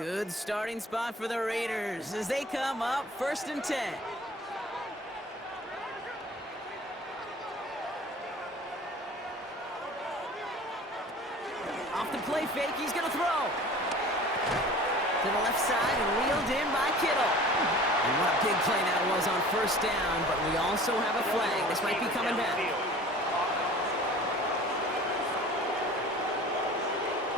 Good starting spot for the Raiders as they come up 1st and 10. Off the play fake, he's going to throw. To the left side and reeled in by Kittle. And what a big play that was on 1st down, but we also have a flag. This might be coming back.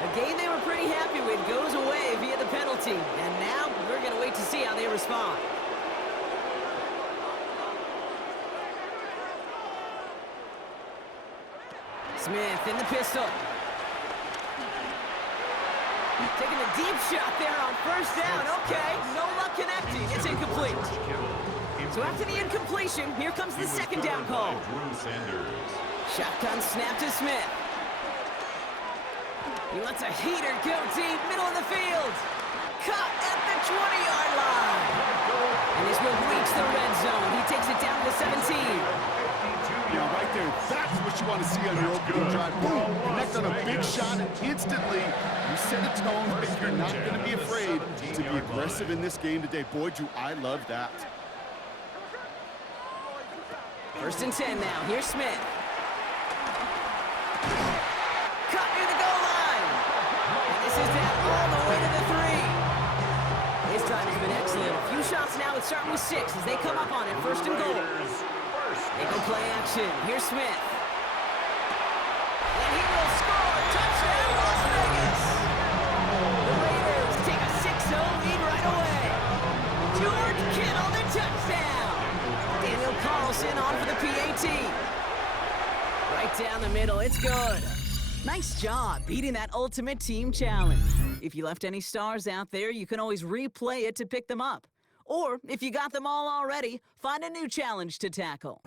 A game they were pretty happy with goes away via the penalty. And now we're going to wait to see how they respond. Smith in the pistol. Taking a deep shot there on 1st down. Okay, no luck connecting. It's incomplete. So after the incompletion, here comes the 2nd down call. Shotgun snap to Smith. He lets a heater go deep, middle of the field. Caught at the 20-yard line. And this will reach the red zone. He takes it down to the 17. Yeah, right there. That's what you want to see on your opening drive. Boom! Connect on a big shot, and instantly you set a tone that you're not going to be afraid to be aggressive in this game today. Boy, do I love that. 1st and 10 now. Here's Smith. Cut near the goal line. And this is down all the way to the 3. His time has been excellent. A few shots now. It's starting with 6 as they come up on it. 1st and goal. Nickel play action. Here's Smith. And he will score. Touchdown, Las Vegas. The Raiders take a 6-0 lead right away. George Kittle, the touchdown. Daniel Carlson on for the PAT. Right down the middle. It's good. Nice job beating that Ultimate Team Challenge. If you left any stars out there, you can always replay it to pick them up. Or, if you got them all already, find a new challenge to tackle.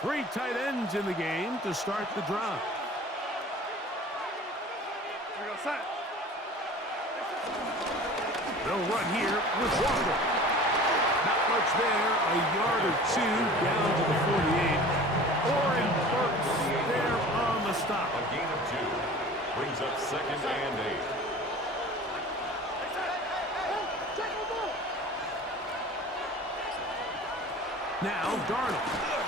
Three tight ends in the game to start the drive. They'll run here with Walker. Not much there, a yard or 2 down to the 48. Oren Burks there on the stop. A gain of 2 brings up 2nd and 8. Now Darnold.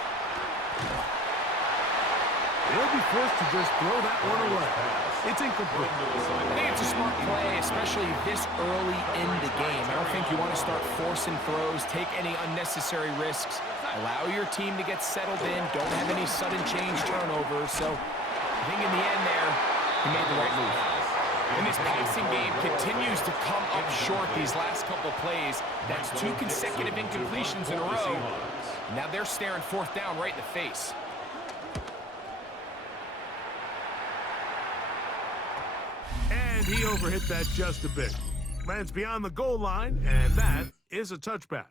They'll be forced to just throw that one away. It's incomplete. I think it's a smart play, especially this early in the game. I don't think you want to start forcing throws, take any unnecessary risks, allow your team to get settled in, don't have any sudden change turnovers. So I think in the end there, he made the right move. And this passing game continues to come up short these last couple plays. That's 2 consecutive incompletions in a row. Now they're staring 4th down right in the face. And he overhit that just a bit. Lands beyond the goal line, and that is a touchback.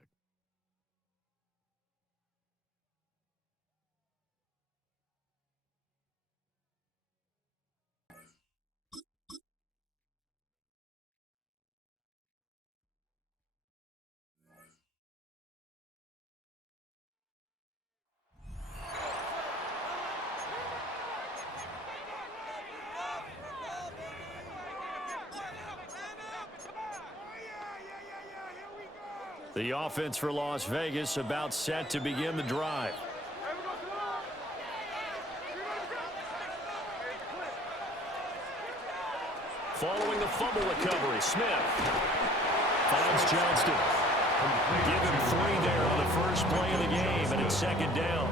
The offense for Las Vegas about set to begin the drive. Following the fumble recovery, Smith finds Johnston. Give him 3 there on the first play of the game, and it's 2nd down.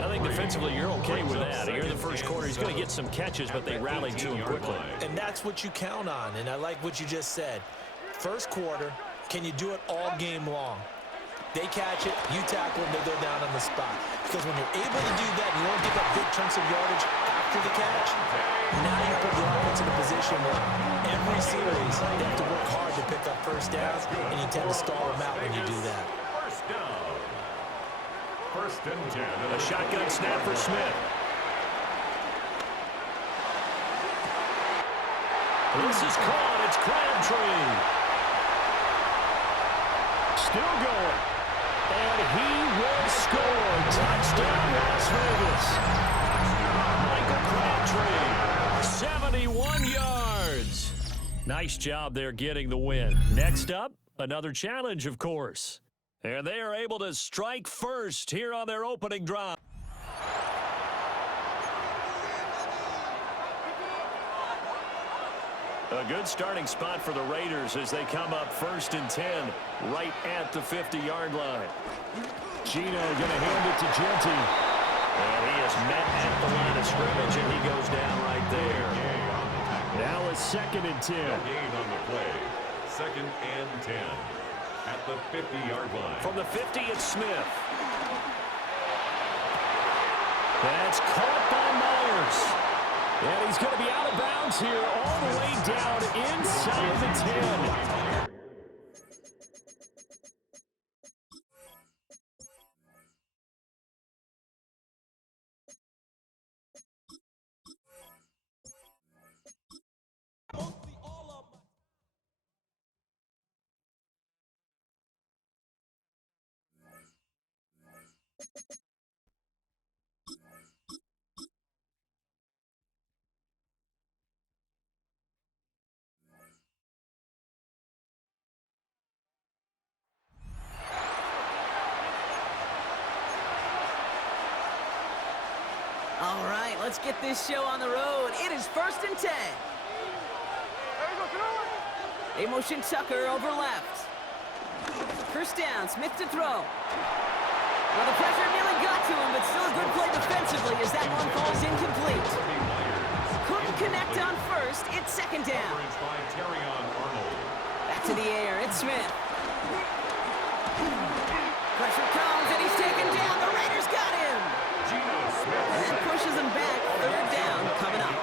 I think defensively you're okay with that. Here in the first quarter, he's going to get some catches, but they rallied to him quickly. And that's what you count on, and I like what you just said. First quarter, can you do it all game long? They catch it, you tackle them, they go down on the spot. Because when you're able to do that, you won't give up big chunks of yardage after after the catch. Now you put the offense in a position where every series they have to work hard to pick up first downs, and you tend to stall them out when you do that. First down. First and 10. A shotgun snap for Smith. This is caught. It's Crabtree. Still going. And he will score. Touchdown, Las Vegas. Michael Crabtree, 71 yards. Nice job there getting the win. Next up, another challenge, of course. And they are able to strike first here on their opening drive. A good starting spot for the Raiders as they come up 1st and 10 right at the 50-yard line. Gino going to hand it to Genty. And he is met at the line of scrimmage, and he goes down right there. Now it's 2nd and 10. Gain on the play. 2nd and 10 at the 50-yard line. From the 50, it's Smith. That's caught by Myers. And he's going to be out of bounds here all the way down inside the 10. All right, let's get this show on the road. It is 1st and 10. A motion Tucker over left. First down, Smith to throw. Well, the pressure nearly got to him, but still a good play defensively as that one falls incomplete. Couldn't connect on first. It's 2nd down. Back to the air. It's Smith. Pressure comes, and he's taken down. The Raiders got him. And pushes him back. 3rd down coming up.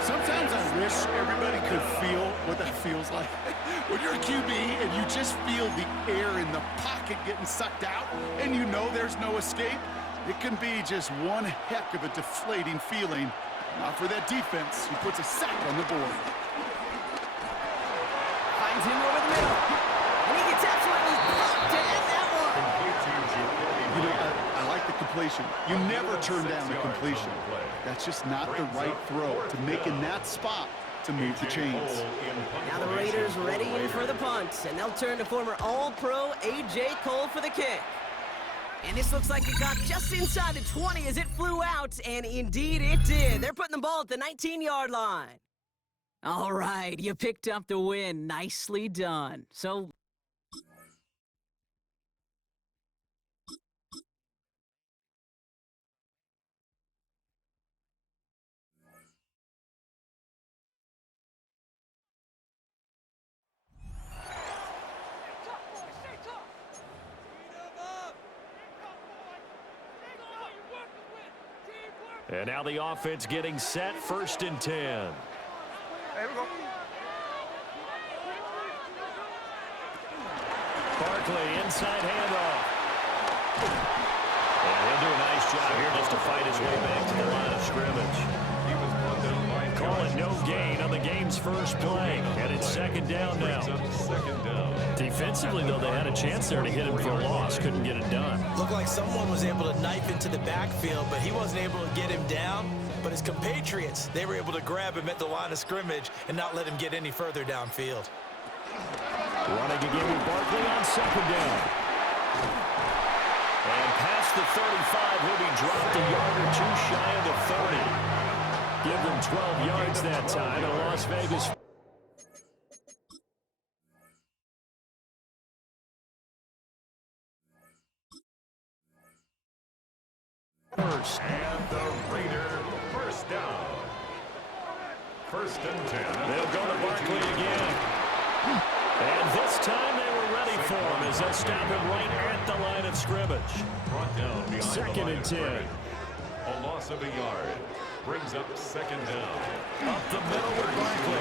Sometimes I wish everybody could feel what that feels like. When you're a QB and you just feel the air in the pocket getting sucked out and you know there's no escape, it can be just one heck of a deflating feeling. Not for that defense, who puts a sack on the board. Finds him over the middle. And he gets absolutely pumped to end that one. You know, I like the completion. You never turn down the completion. That's just not the right throw to make in that spot to move the chains. Now the Raiders ready in for the punt, and they'll turn to former All-Pro A.J. Cole for the kick. And this looks like it got just inside the 20 as it flew out, and indeed it did. They're putting the ball at the 19-yard line. All right, you picked up the win. Nicely done. So... And now the offense getting set, 1st and 10. Hey, we go. Barkley, inside handoff. And he'll do a nice job here just to fight his way back to the line of scrimmage. Call it no gain on the game's first play. And it's 2nd down now. Defensively, though, they had a chance there to hit him for a loss. Couldn't get it done. Looked like someone was able to knife into the backfield, but he wasn't able to get him down. But his compatriots, they were able to grab him at the line of scrimmage and not let him get any further downfield. Running again with Barkley on 2nd down. And past the 35, he'll be dropped a yard or two shy of the 30. Give them 12 yards that time, and Las Vegas. First. And the Raider first down. 1st and 10. They'll go to Barkley again. And this time they were ready for him as they'll stop him right at the line of scrimmage. Brought down behind 2nd and 10. A loss of a yard. Brings up second down. Up the middle with Barkley.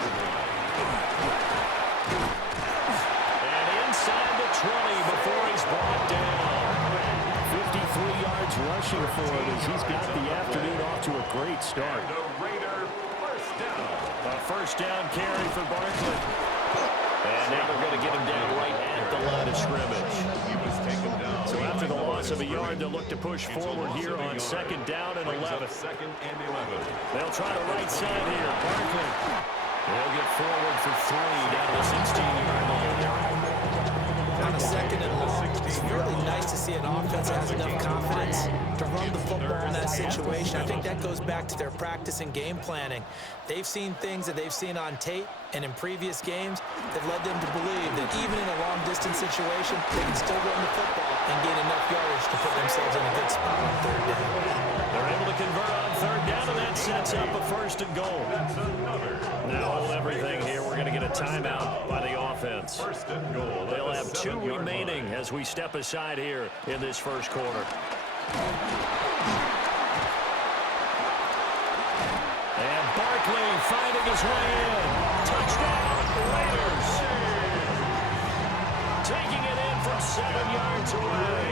And inside the 20 before he's brought down. 53 yards rushing for him as he's got the afternoon off to a great start. The Raider first down. A first down carry for Barkley. And now they're going to get him down right at the line of scrimmage. He was taken down. So after the loss of a yard, they'll look to push forward here on second down and 11. Second and 11. They'll try the right side here. Barkley. They'll get forward for 3 down the 16-yard line. On a second and long, it's really nice to see an offense that has enough confidence to run the football in that situation. I think that goes back to their practice and game planning. They've seen things that they've seen on tape and in previous games that led them to believe that even in a long-distance situation, they can still run the football and gain enough yardage to put themselves in a good spot on third down. They're able to convert on third down, and that sets up a first and goal. Now hold everything here. We're going to get a timeout by the offense. First and goal. They'll have 2 remaining as we step aside here in this first quarter. And Barkley finding his way in. Touchdown, Raiders. Taking it in from 7 yards away.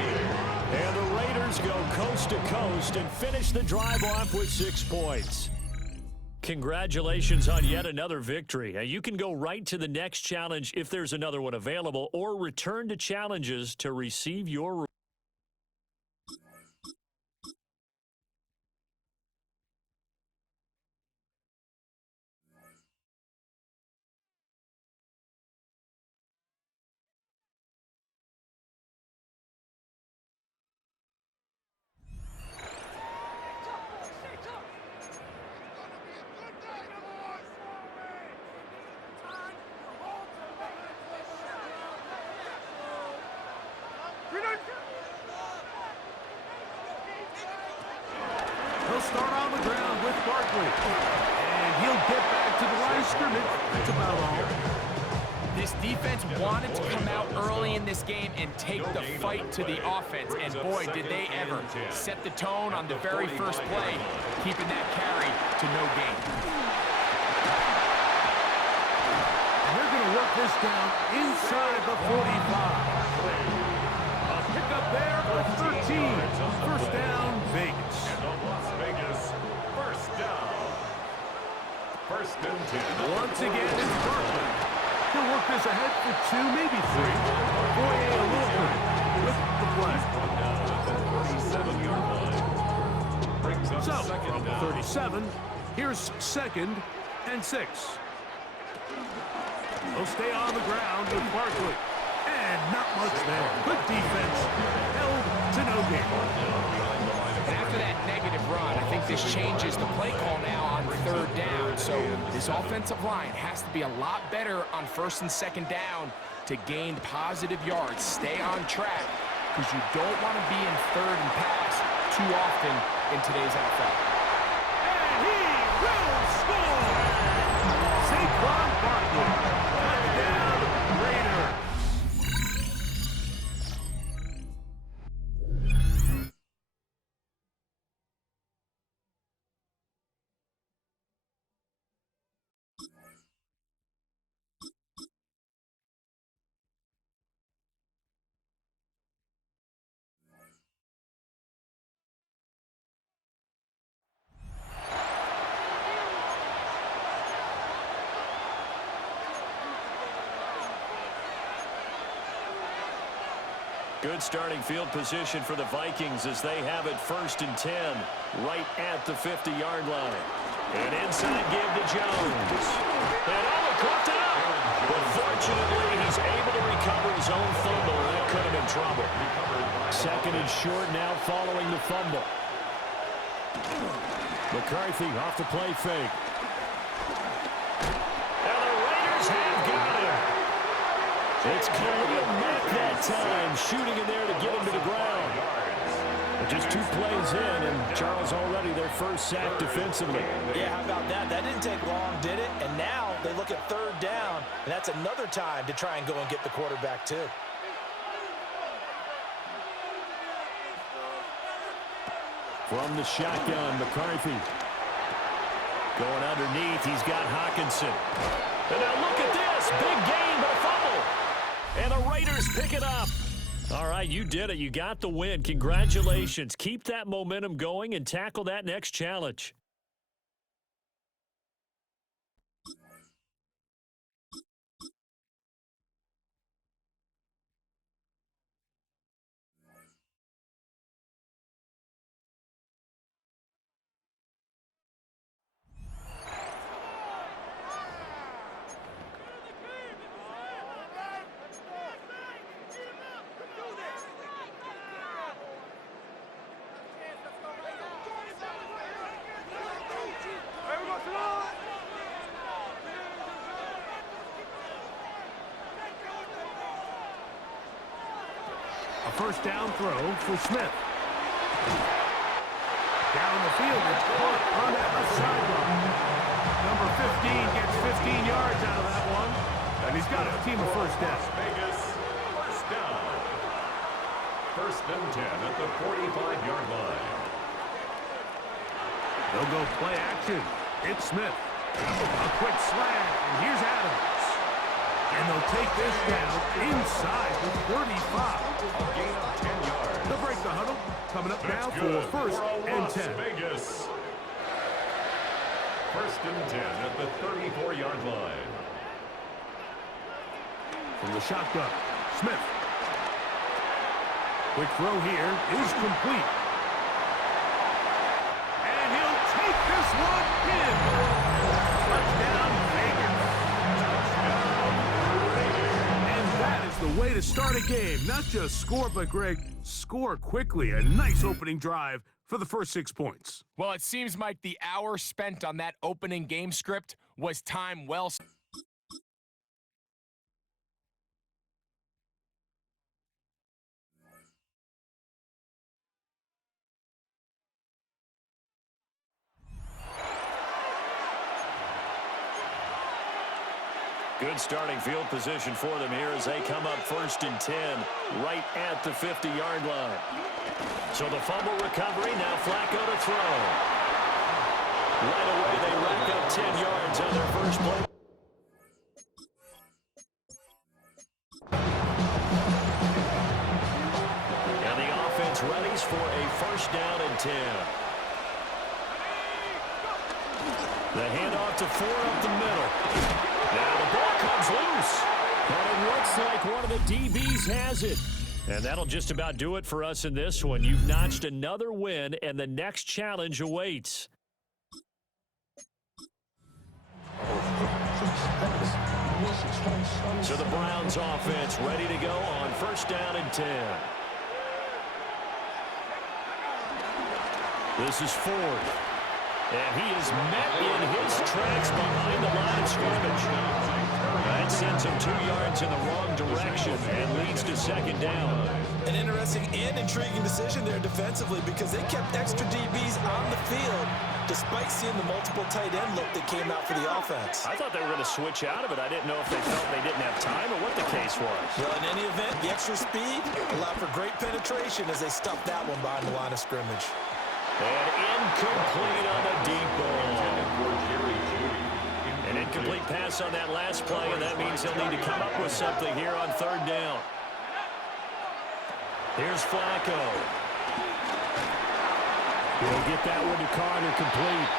And the Raiders go coast to coast and finish the drive off with 6 points. Congratulations on yet another victory. Now, you can go right to the next challenge if there's another one available, or return to challenges to receive your He'll start on the ground with Barkley. And he'll get back to the line of scrimmage. That's about all. This defense wanted to come out early in this game and take the fight to the offense. And boy, did they ever set the tone on the very first play, keeping that carry to no gain. And they're going to work this down inside the 45. A pickup there for 13. First down, Vegas. Las Vegas first down. First and 10. Once again, it's Barkley. He'll work this ahead for 2, maybe 3. Boye a little bit with the play. 37-yard line. Brings up So, second from the down. 37, here's 2nd and 6. They'll stay on the ground with Barkley. And not much there. Good defense. Held to no gain. And after that negative run, I think this changes the play call now on third down. So this offensive line has to be a lot better on first and second down to gain positive yards. Stay on track, because you don't want to be in third and pass too often in today's NFL. And he will score! Saquon Barkley. Touchdown, Raiders. Good starting field position for the Vikings as they have it first and 10 right at the 50-yard line. And inside give to Jones. And caught it up. But fortunately, he's able to recover his own fumble, and that could have been trouble. Second and short now following the fumble. McCarthy off the play fake. And the Raiders have got him. It's Khalil Mack that time, shooting in there to get him to the ground. But just 2 plays in, and Charles already their first sack defensively. Yeah, how about that? That didn't take long, did it? And now they look at third down, and that's another time to try and go and get the quarterback, too. From the shotgun, McCarthy. Going underneath, he's got Hawkinson. And now look at this. Big gain, but a fumble. And the Raiders pick it up. All right, you did it. You got the win. Congratulations. Keep that momentum going and tackle that next challenge. A first down throw for Smith. Down the field, it's caught on that left sideline. Number 15 gets 15 yards out of that one, and he's got a team of first down. Vegas, first down. First and 10 at the 45-yard line. They'll go play action. It's Smith. A quick slant, and here's Adams. And they'll take this down inside the 35. A gain of 10 yards. They'll break the huddle. Coming up now for first and 10. Vegas. First and 10 at the 34-yard line. From the shotgun, Smith. Quick throw here is complete. And he'll take this one in. Touchdown, Vegas. And that is the way to start a game. Not just score, but, Greg, score quickly. A nice opening drive for the first 6 points. Well, it seems like the hour spent on that opening game script was time well spent. Good starting field position for them here as they come up first and 10 right at the 50-yard line. So the fumble recovery, now Flacco to throw. Right away they rack up 10 yards on their first play. And the offense readies for a first down and 10. The handoff to Ford up the middle. Now the ball comes loose. And it looks like one of the DBs has it. And that'll just about do it for us in this one. You've notched another win, and the next challenge awaits. So the Browns offense ready to go on first down and 10. This is Ford. And he is met in his tracks behind the line of scrimmage. That sends him 2 yards in the wrong direction and leads to second down. An interesting and intriguing decision there defensively because they kept extra DBs on the field despite seeing the multiple tight end look that came out for the offense. I thought they were going to switch out of it. I didn't know if they felt they didn't have time or what the case was. Well, in any event, the extra speed allowed for great penetration as they stuffed that one behind the line of scrimmage. And incomplete on a deep ball. An incomplete pass on that last play, and that means they'll need to come up with something here on third down. Here's Flacco. He'll get that one to Carter complete.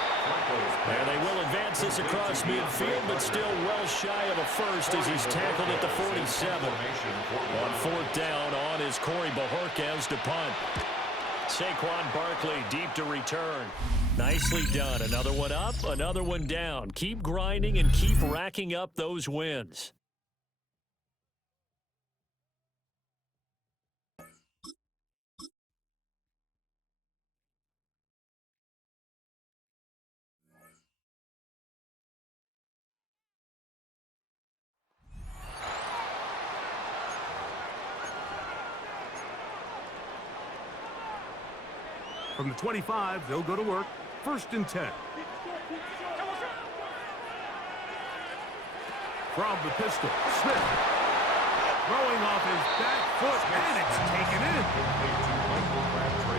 And they will advance this across midfield, but still well shy of a first as he's tackled at the 47. On fourth down on is Corey Bojorquez to punt. Saquon Barkley deep to return. Nicely done. Another one up, another one down. Keep grinding and keep racking up those wins. From the 25, they'll go to work. First and 10. From the pistol, Smith. Throwing off his back foot, and it's taken in.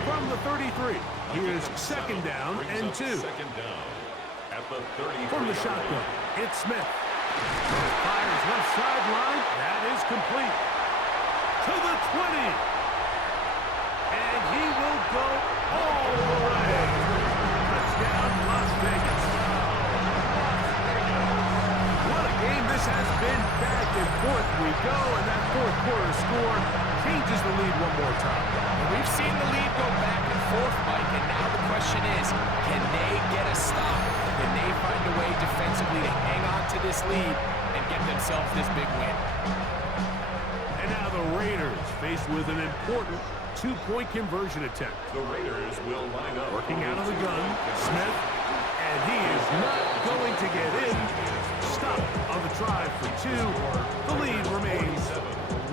From the 33, here's second down and 2. Second down at the 33. From the shotgun, it's Smith. Fires left sideline. That is complete. To the 20. And he will go all the way. Touchdown, Las Vegas. What a game this has been. Back and forth we go, and that fourth quarter score changes the lead one more time. We've seen the lead go back and forth, Mike, and now the question is, can they get a stop? Can they find a way defensively to hang on to this lead and get themselves this big win? And now the Raiders faced with an important two-point conversion attempt. The Raiders will line up. Working out of the gun, Smith, and he is not going to get in. Stop on the try for two. The lead remains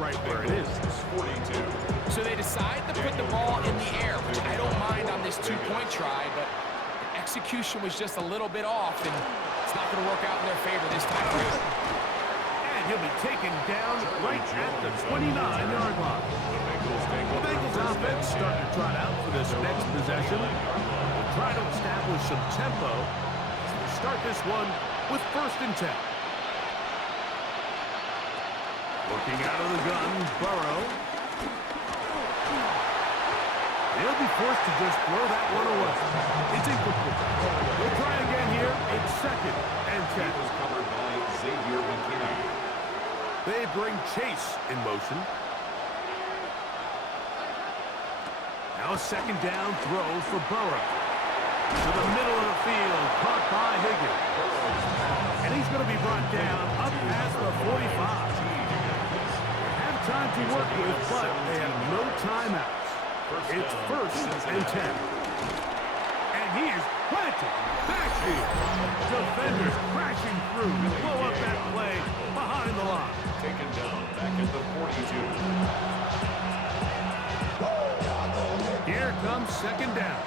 right where it is. 42. So they decide to put the ball in the air, which I don't mind on this two-point try, but the execution was just a little bit off, and it's not going to work out in their favor this time around. And he'll be taken down right at the 29-yard line. The Bengals offense starting to trot out for this next possession. They'll try to establish some tempo. So start this one with 1st and 10. Looking out of the gun, Burrow. They'll be forced to just throw that one away. It's incomplete. They'll try again here. It's 2nd and 10. Covered by Xavier McKinney. They bring Chase in motion. Now a 2nd down throw for Burrow. To the middle of the field, caught by Higgins. And he's going to be brought down up past the 45. They have time to work with, but they have no timeouts. It's 1st and 10. And he is planted. Backfield. Defenders crashing through to blow up that play behind the line. Taken down back at the 42. Here comes 2nd down.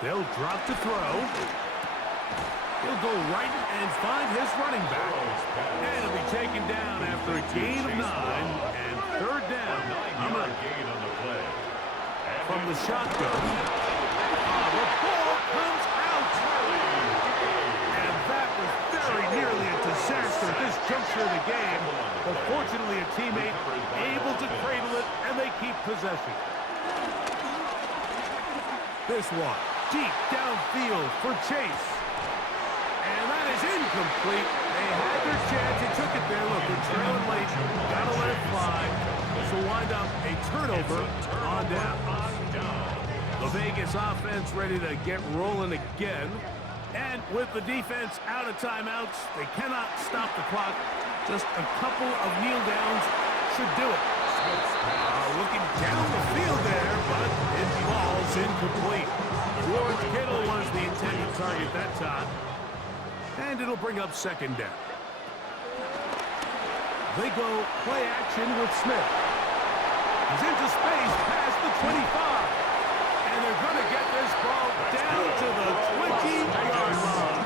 They'll drop to throw. He'll go right and find his running back. And he'll be taken down after a gain of 9 and 3rd down. Gain on the play. From the shotgun. The ball comes out. And that was very nearly a disaster at this juncture of the game. But fortunately, a teammate able to cradle it, and they keep possession. This one, deep downfield for Chase. And that is incomplete. They had their chance. They took it there. Look, they're trailing late. Gotta let it fly. This will wind up a turnover on down. The Vegas offense ready to get rolling again. And with the defense out of timeouts, they cannot stop the clock. Just a couple of kneel downs should do it. Looking down the field there, but it falls incomplete. George Kittle was the intended target that time. And it'll bring up 2nd down. They go play action with Smith. He's into space past the 25. And they're going to get this ball down to the 20-yard line.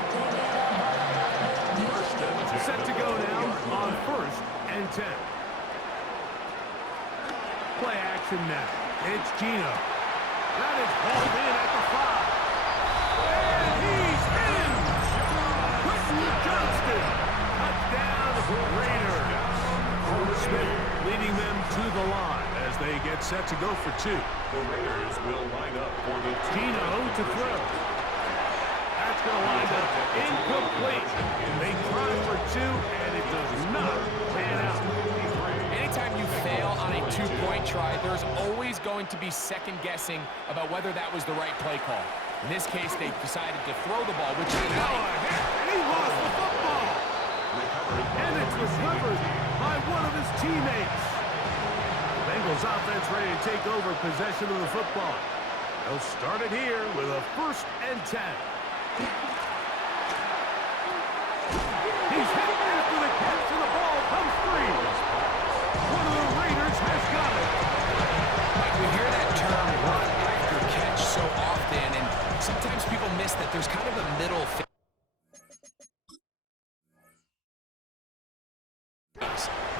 Set to go now on 1st and 10. Play action now. It's Geno. That is hauled in at the 5. And he's in! Quentin Johnston. Touchdown, Raiders. Smith leading them to the line as they get set to go for 2. The Raiders will line up for the Geno to throw. That's going to wind up incomplete. They try for 2, and it does not pan out. Anytime you fail on a two-point try, there's always going to be second-guessing about whether that was the right play call. In this case, they decided to throw the ball, which they Now a hit, and he lost the football. And it's recovered by one of his teammates. The Bengals offense ready to take over possession of the football. They'll start it here with a 1st and 10. He's hit after the catch, and the ball comes free. One of the Raiders has got it. We hear that term run after catch so often, and sometimes people miss that there's kind of a middle phase.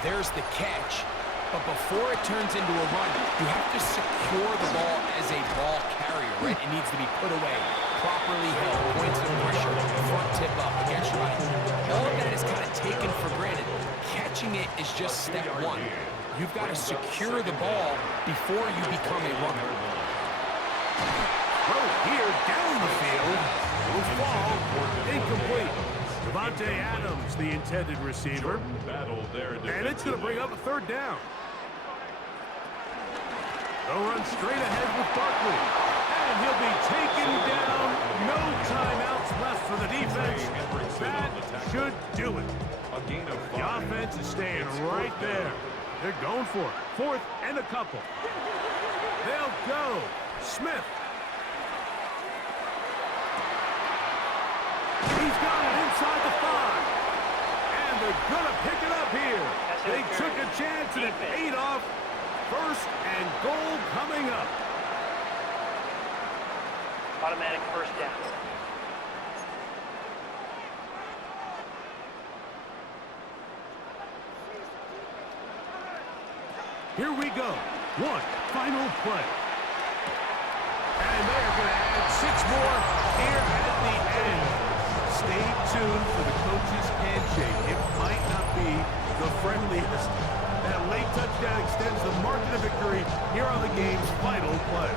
There's the catch, But before it turns into a run, you have to secure the ball as a ball carrier, right? It needs to be put away, properly held, points of pressure, front tip up against your body. All of that is kind of taken for granted. Catching it is just step one. You've got to secure the ball before you become a runner. Throw here down the field. Will fall. Incomplete. Devontae Adams, the intended receiver. And it's going to bring up a third down. They'll run straight ahead with Barkley. And he'll be taken down. No timeouts left for the defense. That should do it. The offense is staying right there. They're going for it. Fourth and a couple. They'll go. Smith. He's got it inside the 5. And they're going to pick it up here. They took a chance and it paid off. First and goal coming up. Automatic first down. Here we go. One final play. And they're going to add 6 more here at the end. Stay tuned for the coach's handshake. It might not be the friendliest. That late touchdown extends the margin of victory here on the game's final play.